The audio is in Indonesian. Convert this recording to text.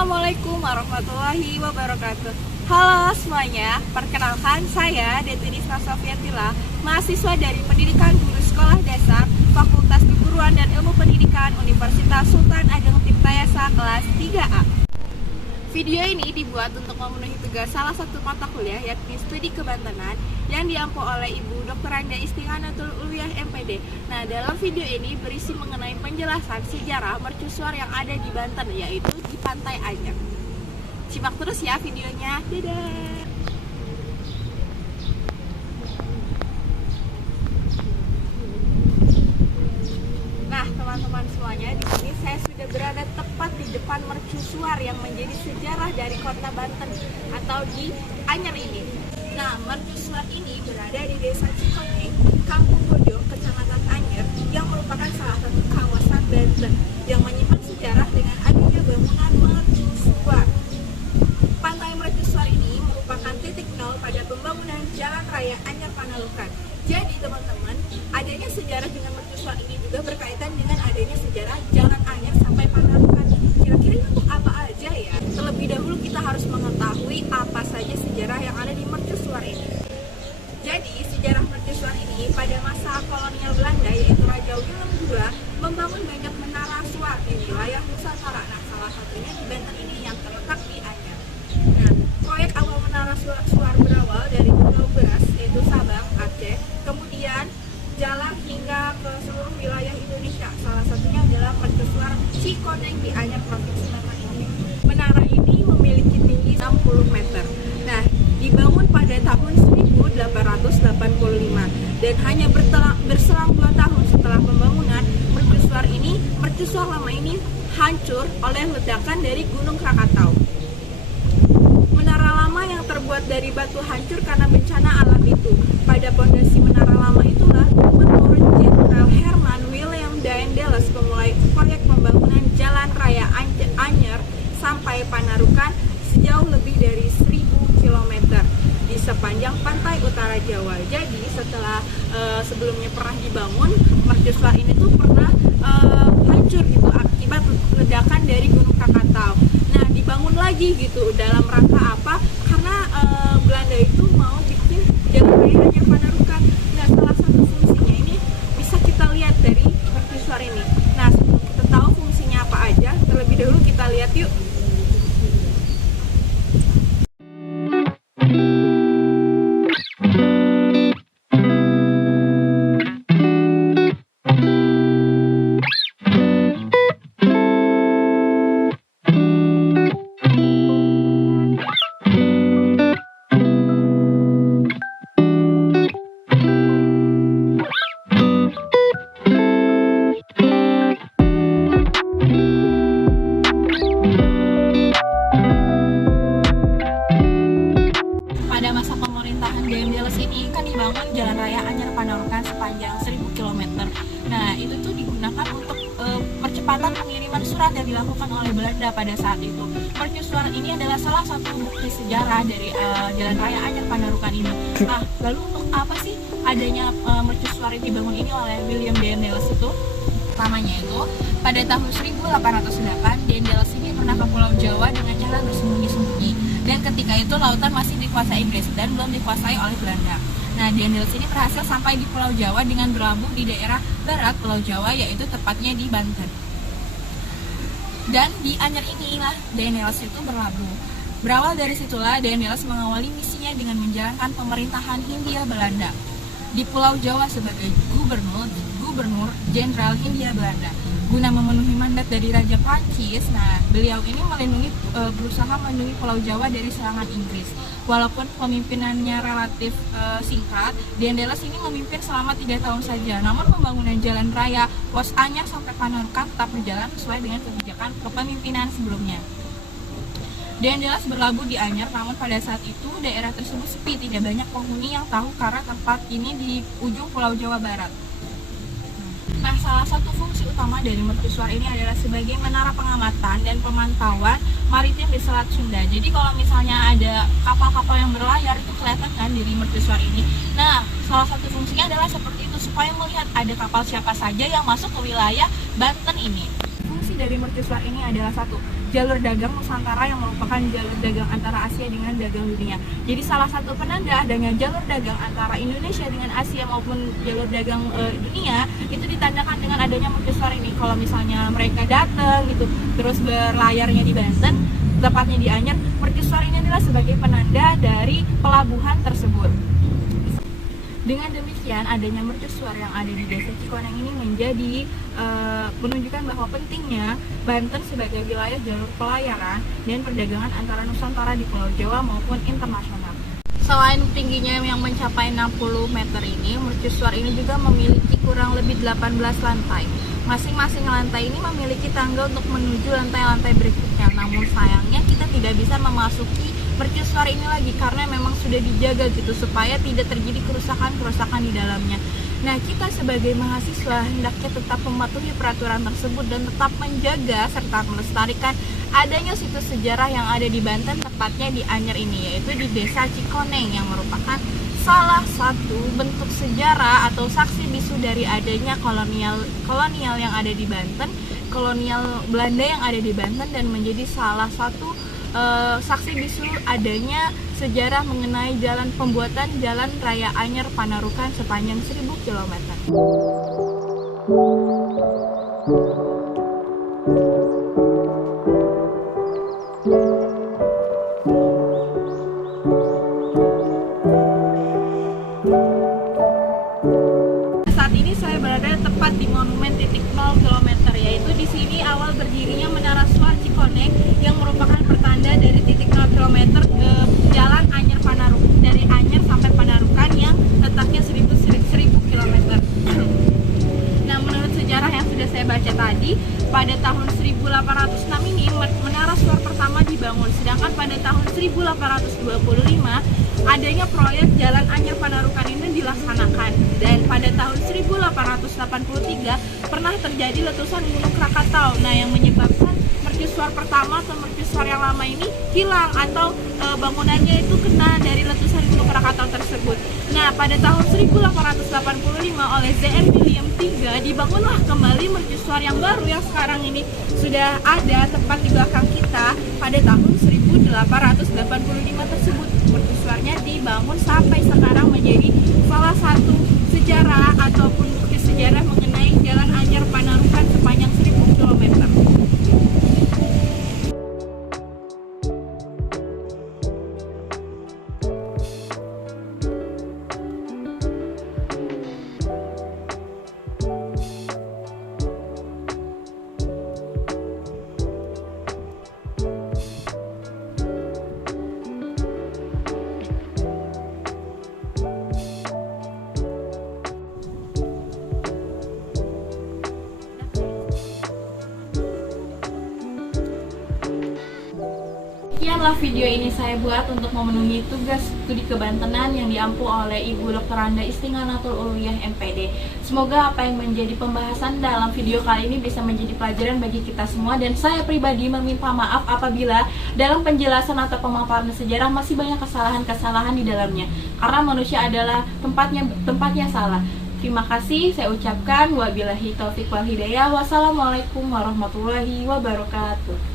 Assalamualaikum warahmatullahi wabarakatuh. Halo semuanya, perkenalkan saya Deti Rizka Sofiatila, mahasiswa dari Pendidikan Guru Sekolah Dasar Fakultas Keguruan dan Ilmu Pendidikan Universitas Sultan Ageng Tirtayasa kelas 3A. Video ini dibuat untuk memenuhi tugas salah satu mata kuliah yakni studi kebantenan yang diampu oleh Ibu Dr. Anda Istighanatul Uluyah MPD. Nah, dalam video ini berisi mengenai penjelasan sejarah mercusuar yang ada di Banten, yaitu di Pantai Anyer. Simak terus ya videonya. Dadah. Nah, teman-teman semuanya, di sini saya sudah berada tepat di depan mercusuar yang menjadi sejarah dari kota Banten atau di Anyer ini. Nah, mercusuar ini berada di Desa Cikoneng, Kampung Bodo, Kecamatan Anyer, yang merupakan salah satu kawasan Banten yang menyimpan sejarah dengan adanya bangunan mercusuar. Pantai Mercusuar ini merupakan titik nol pada pembangunan Jalan Raya Anyer Panalukan. Jadi teman-teman, adanya sejarah dengan mercusuar ini juga berkaitan dengan adanya sejarah Jalan Anyer sampai Panalukan. Kira-kira untuk apa aja ya? Terlebih dahulu kita harus mengetahui apa saja sejarah yang ada di mercusuar ini. Jadi sejarah mercusuar ini pada masa kolonial Belanda, yaitu Raja Willem II, membangun banyak menara suar di wilayah Nusantara. Nah, salah satunya di Banten ini yang terletak di Anyer. Nah, proyek awal menara suar berawal dari Pulau Beras, yaitu Sabang, Aceh, kemudian jalan hingga ke seluruh wilayah Indonesia. Salah satunya adalah mercusuar Cikoneng di Anyer, Provinsi Banten ini. Menara ini memiliki tinggi 60 meter. Nah, dibangun pada tahun 1885 dan hanya berselang 2 tahun setelah pembangunan mercusuar lama ini hancur oleh ledakan dari Gunung Krakatau. Menara lama yang terbuat dari batu hancur karena bencana alam itu. Pada pondasi menara lama itulah Gubernur Jenderal Herman William Daendels memulai proyek pembangunan Jalan Raya Anyer sampai Panarukan sejauh lebih dari 1000 km di sepanjang pantai utara Jawa. Jadi setelah sebelumnya pernah dibangun, mercusuar ini tuh pernah hancur gitu akibat ledakan dari Gunung Krakatau. Nah, dibangun lagi gitu dalam rangka apa? Karena Belanda itu mau bikin Jalan Raya Anyer Panarukan. Nah, salah satu fungsinya ini bisa kita lihat dari mercusuar ini. Nah, sebelum kita tahu fungsinya apa aja, terlebih dahulu kita lihat yuk. Dibangun Jalan Raya Anyer Panarukan sepanjang 1000 km. Nah, itu tuh digunakan untuk percepatan pengiriman surat yang dilakukan oleh Belanda pada saat itu. Mercusuar ini adalah salah satu bukti sejarah dari Jalan Raya Anyer Panarukan ini. Nah, lalu untuk apa sih adanya mercusuar yang dibangun ini oleh William Daendels itu? Pertamanya itu pada tahun 1808, Daendels ini pernah ke Pulau Jawa dengan cara bersembunyi-sembunyi, dan ketika itu lautan masih dikuasai Inggris dan belum dikuasai oleh Belanda. Nah, Daendels ini berhasil sampai di Pulau Jawa dengan berlabuh di daerah barat Pulau Jawa, yaitu tepatnya di Banten. Dan di Anyer inilah Daendels itu berlabuh. Berawal dari situlah Daendels mengawali misinya dengan menjalankan pemerintahan Hindia Belanda di Pulau Jawa sebagai Gubernur Jenderal Hindia Belanda. Guna memenuhi mandat dari Raja Prancis, nah beliau ini berusaha melindungi Pulau Jawa dari serangan Inggris. Walaupun pemimpinannya relatif singkat, Daendels ini memimpin selama 3 tahun saja. Namun pembangunan jalan raya Pos Anyer sampai Panarukan tetap berjalan sesuai dengan kebijakan kepemimpinan sebelumnya. Daendels berlabuh di Anyer, namun pada saat itu daerah tersebut sepi, tidak banyak penghuni yang tahu karena tempat ini di ujung Pulau Jawa Barat. Nah, salah satu fungsi utama dari mercusuar ini adalah sebagai menara pengamatan dan pemantauan maritim di Selat Sunda. Jadi kalau misalnya ada kapal-kapal yang berlayar itu kelihatan kan dari mercusuar ini. Nah, salah satu fungsinya adalah seperti itu, supaya melihat ada kapal siapa saja yang masuk ke wilayah Banten ini. Fungsi dari mercusuar ini adalah satu, jalur dagang Nusantara yang merupakan jalur dagang antara Asia dengan dagang dunia. Jadi salah satu penanda adanya jalur dagang antara Indonesia dengan Asia maupun jalur dagang dunia itu ditandakan dengan adanya mercusuar ini. Kalau misalnya mereka datang gitu terus berlayarnya di Banten, tepatnya di Anyer, mercusuar ini adalah sebagai penanda dari pelabuhan tersebut. Dengan demikian, adanya mercusuar yang ada di Desa Cikoneng ini menjadi menunjukkan bahwa pentingnya Banten sebagai wilayah jalur pelayaran dan perdagangan antara Nusantara di Pulau Jawa maupun internasional. Selain tingginya yang mencapai 60 meter ini, mercusuar ini juga memiliki kurang lebih 18 lantai. Masing-masing lantai ini memiliki tangga untuk menuju lantai-lantai berikutnya. Namun sayangnya kita tidak bisa memasuki mercusuar ini lagi karena memang sudah dijaga gitu supaya tidak terjadi kerusakan-kerusakan di dalamnya. Nah, kita sebagai mahasiswa hendaknya tetap mematuhi peraturan tersebut dan tetap menjaga serta melestarikan adanya situs sejarah yang ada di Banten, tepatnya di Anyer ini, yaitu di Desa Cikoneng yang merupakan salah satu bentuk sejarah atau saksi bisu dari adanya kolonial yang ada di Banten, kolonial Belanda yang ada di Banten, dan menjadi salah satu saksi bisu adanya sejarah mengenai pembuatan jalan raya Anyer Panarukan sepanjang 1000 km. Saat ini saya berada tepat di monumen titik 0 km, yaitu di sini awal berdirinya Menara Suar Cikoneng yang merupakan pertanda dari titik 0 km ke jalan Anyer Panarukan, dari Anyer sampai Panarukan yang letaknya 1000 km. Nah, menurut sejarah yang sudah saya baca tadi, pada tahun 1806 ini Menara Suar pertama dibangun, sedangkan pada tahun 1825 adanya proyek jalan Anyer Panarukan ini dilaksanakan, dan pada tahun 1883 pernah terjadi letusan Gunung Krakatau, nah yang menyebabkan mercusuar pertama atau mercusuar yang lama ini hilang atau bangunannya itu kena dari letusan Gunung Krakatau tersebut. Nah, pada tahun 1885 oleh Z.N. William III dibangunlah kembali mercusuar yang baru yang sekarang ini sudah ada tepat di belakang kita pada tahun 1885 tersebut. Mercusuarnya dibangun sampai sekarang menjadi salah satu sejarah ataupun bukti sejarah mengenai jalan Anyer Panarukan sepanjang 1000 km. Sekianlah video ini saya buat untuk memenuhi tugas studi kebantenan yang diampu oleh Ibu Dr. Anda Istinganatul Uluyah MPD. Semoga apa yang menjadi pembahasan dalam video kali ini bisa menjadi pelajaran bagi kita semua, dan saya pribadi meminta maaf apabila dalam penjelasan atau pemaparan sejarah masih banyak kesalahan-kesalahan di dalamnya, karena manusia adalah tempatnya salah. Terima kasih saya ucapkan, wabillahi taufiq wal hidayah. Wassalamualaikum warahmatullahi wabarakatuh.